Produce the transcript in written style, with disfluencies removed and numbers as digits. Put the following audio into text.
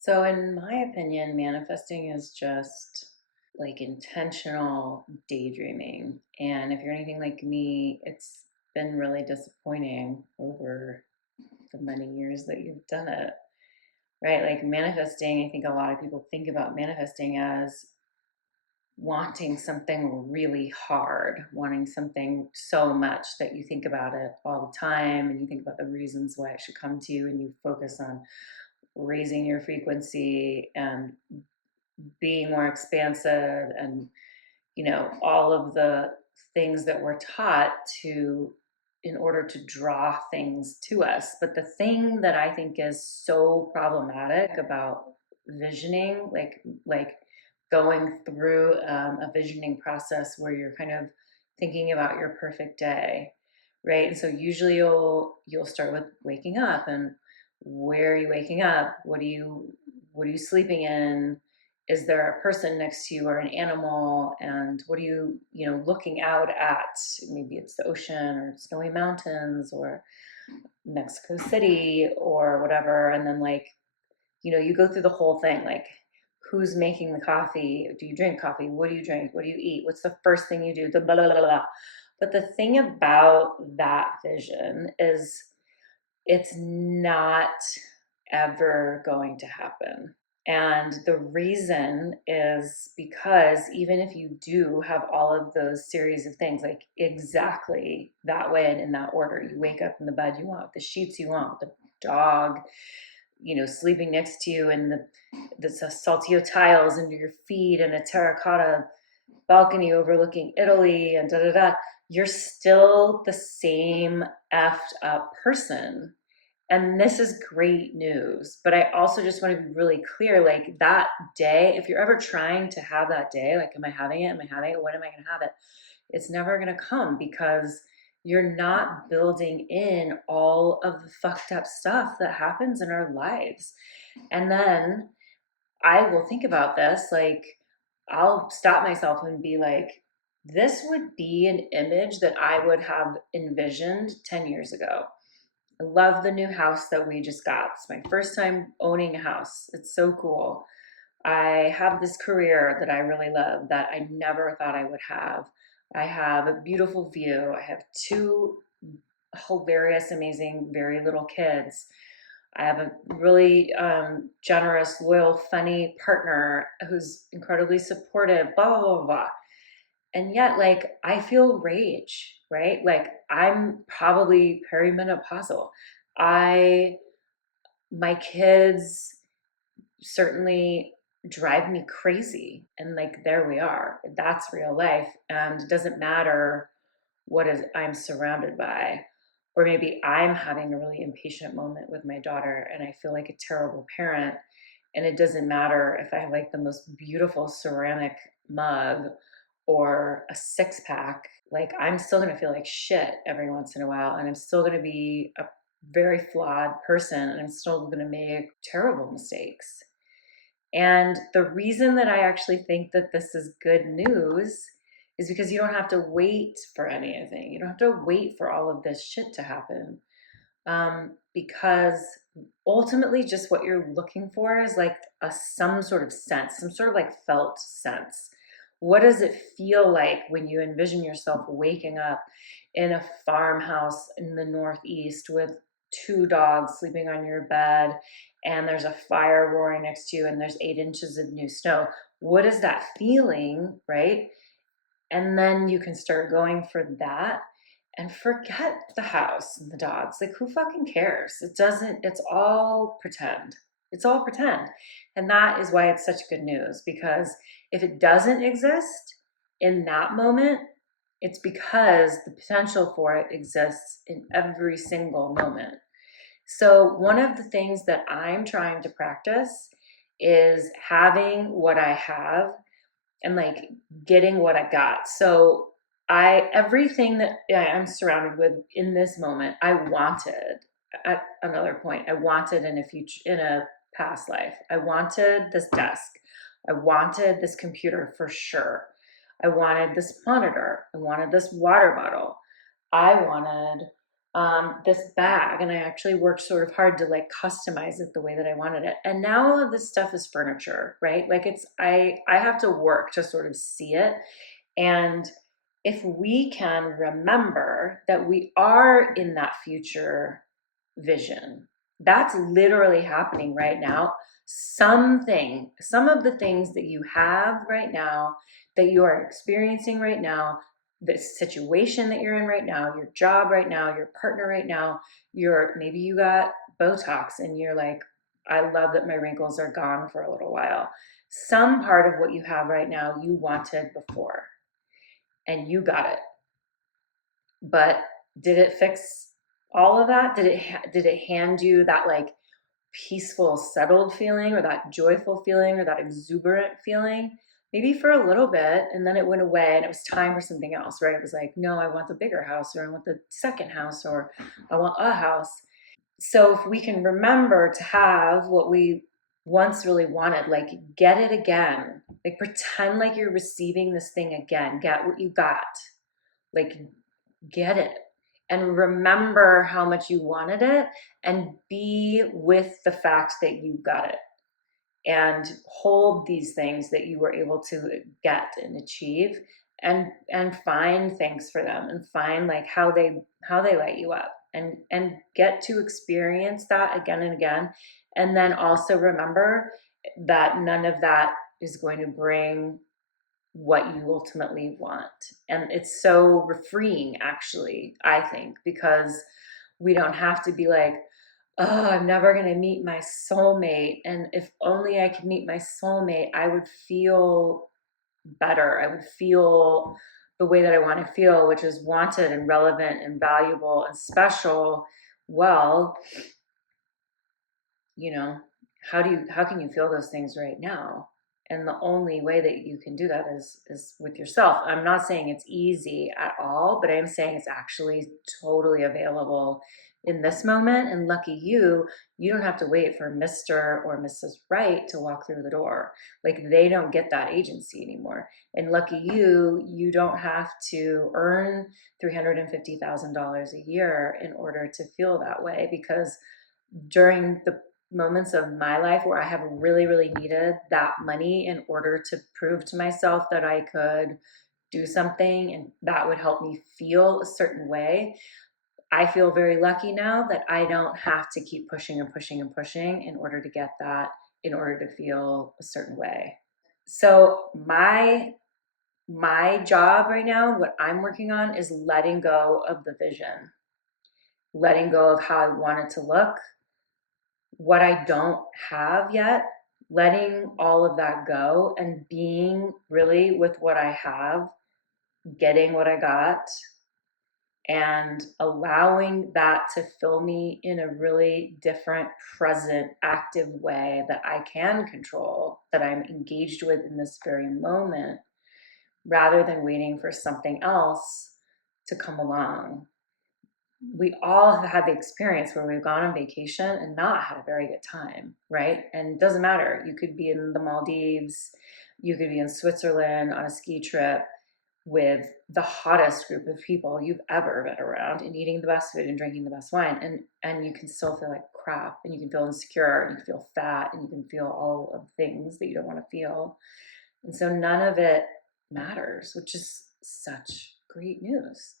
So, in my opinion, manifesting is just like intentional daydreaming. And if you're anything like me, it's been really disappointing over the many years that you've done it, right? Like manifesting, I think a lot of people think about manifesting as wanting something really hard, wanting something so much that you think about it all the time and you think about the reasons why it should come to you and you focus on raising your frequency and being more expansive and all of the things that we're taught to in order to draw things to us. But the thing that I think is so problematic about visioning, like going through a visioning process where you're kind of thinking about your perfect day, right? And so usually you'll start with waking up, and where are you waking up? What are you sleeping in? Is there a person next to you or an animal? And what are you looking out at? Maybe it's the ocean or snowy mountains or Mexico City or whatever. And then you go through the whole thing, like who's making the coffee? Do you drink coffee? What do you drink? What do you eat? What's the first thing you do? The blah, blah, blah, blah. But the thing about that vision is it's not ever going to happen. And the reason is because even if you do have all of those series of things, like exactly that way and in that order, you wake up in the bed you want, the sheets you want, the dog, sleeping next to you, and the saltillo tiles under your feet, and a terracotta balcony overlooking Italy, and da da da, you're still the same effed up person. And this is great news. But I also just want to be really clear, like that day, if you're ever trying to have that day, like, am I having it? Am I having it? When am I going to have it? It's never going to come because you're not building in all of the fucked up stuff that happens in our lives. And then I will think about this, like, I'll stop myself and be like, this would be an image that I would have envisioned 10 years ago. I love the new house that we just got. It's my first time owning a house. It's so cool. I have this career that I really love that I never thought I would have. I have a beautiful view. I have two hilarious, amazing, very little kids. I have a really generous, loyal, funny partner who's incredibly supportive, blah, blah, blah, blah. And yet, like, I feel rage, right? Like, I'm probably perimenopausal. I, my kids certainly drive me crazy. And like, there we are. That's real life. And it doesn't matter what is I'm surrounded by. Or maybe I'm having a really impatient moment with my daughter and I feel like a terrible parent. And it doesn't matter if I have like the most beautiful ceramic mug or a six pack, like I'm still going to feel like shit every once in a while. And I'm still going to be a very flawed person and I'm still going to make terrible mistakes. And the reason that I actually think that this is good news is because you don't have to wait for anything. You don't have to wait for all of this shit to happen. Because ultimately, just what you're looking for is like some sort of sense, some sort of like felt sense. What does it feel like when you envision yourself waking up in a farmhouse in the Northeast with two dogs sleeping on your bed and there's a fire roaring next to you and there's 8 inches of new snow? What is that feeling, right? And then you can start going for that and forget the house and the dogs. Like, who fucking cares? It doesn't, it's all pretend. It's all pretend. And that is why it's such good news, because if it doesn't exist in that moment, it's because the potential for it exists in every single moment. So, one of the things that I'm trying to practice is having what I have and like getting what I got. So everything that I'm surrounded with in this moment, I wanted at another point. I wanted in a past life. I wanted this desk. I wanted this computer for sure. I wanted this monitor. I wanted this water bottle. I wanted this bag, and I actually worked sort of hard to like customize it the way that I wanted it. And now all of this stuff is furniture, right? Like it's I have to work to sort of see it. And if we can remember that we are in that future vision, that's literally happening right now. Some of the things that you have right now, that you are experiencing right now, the situation that you're in right now, your job right now, your partner right now, maybe you got Botox and you're like, I love that my wrinkles are gone for a little while. Some part of what you have right now you wanted before and you got it. But did it fix all of that? Did it hand you that like peaceful, settled feeling, or that joyful feeling, or that exuberant feeling? Maybe for a little bit, and then it went away and it was time for something else, right? It was like, no, I want the bigger house, or I want the second house, or I want a house. So if we can remember to have what we once really wanted, like get it again, like pretend like you're receiving this thing again, get what you got, like get it, and remember how much you wanted it, and be with the fact that you got it, and hold these things that you were able to get and achieve, and find things for them, and find like how they light you up, and get to experience that again and again. And then also remember that none of that is going to bring what you ultimately want. And it's so freeing, actually, I think, because we don't have to be like, oh, I'm never going to meet my soulmate. And if only I could meet my soulmate, I would feel better. I would feel the way that I want to feel, which is wanted and relevant and valuable and special. Well, you know, how can you feel those things right now? And the only way that you can do that is with yourself. I'm not saying it's easy at all, but I'm saying it's actually totally available in this moment. And lucky you don't have to wait for Mr. or Mrs. Right to walk through the door. Like they don't get that agency anymore. And lucky you don't have to earn $350,000 a year in order to feel that way, because during the moments of my life where I have really, really needed that money in order to prove to myself that I could do something and that would help me feel a certain way. I feel very lucky now that I don't have to keep pushing and pushing and pushing in order to get that, in order to feel a certain way. So my job right now, what I'm working on, is letting go of the vision, letting go of how I want it to look, what I don't have yet, letting all of that go and being really with what I have, getting what I got, and allowing that to fill me in a really different, present, active way that I can control, that I'm engaged with in this very moment, rather than waiting for something else to come along. We all have had the experience where we've gone on vacation and not had a very good time, right? And it doesn't matter. You could be in the Maldives, you could be in Switzerland on a ski trip with the hottest group of people you've ever been around, and eating the best food and drinking the best wine, and you can still feel like crap, and you can feel insecure, and you can feel fat, and you can feel all of the things that you don't want to feel. And so none of it matters, which is such great news.